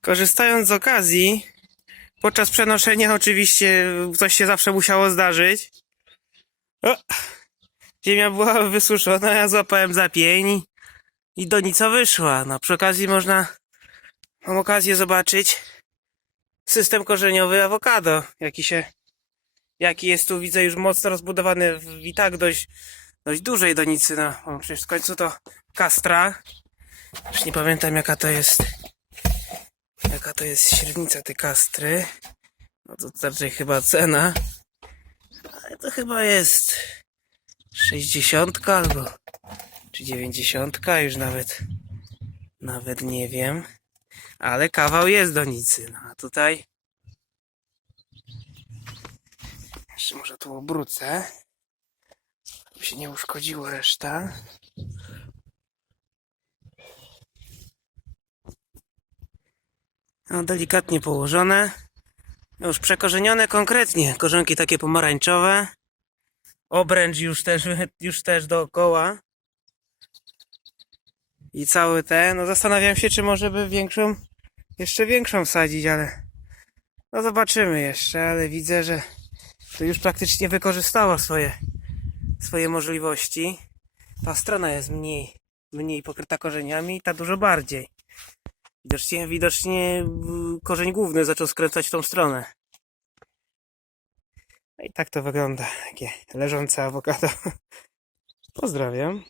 Korzystając z okazji, podczas przenoszenia oczywiście coś się zawsze musiało zdarzyć. O, ziemia była wysuszona, ja złapałem zapień i donica wyszła. No, przy okazji można, mam okazję zobaczyć system korzeniowy awokado, jaki się, jaki jest tu, widzę już mocno rozbudowany w i tak dość, dość dużej donicy, no, przecież w końcu to kastra. Już nie pamiętam jaka to jest, to jest średnica tej kastry. No to raczej chyba cena. Ale to chyba jest 60 albo czy 90, już nawet nawet nie wiem. Ale kawał jest donicy. No a tutaj jeszcze może tu obrócę. Żeby się nie uszkodziło reszta. No, delikatnie położone. Już przekorzenione konkretnie. Korzonki takie pomarańczowe. Obręcz już też, już też dookoła. I cały ten. No zastanawiam się, czy może by większą, jeszcze większą wsadzić, ale no zobaczymy jeszcze, ale widzę, że to już praktycznie wykorzystało swoje, swoje możliwości. Ta strona jest mniej, mniej pokryta korzeniami, ta dużo bardziej. Widocznie, widocznie y, korzeń główny zaczął skręcać w tą stronę. No i tak to wygląda, takie leżące awokado. Pozdrawiam.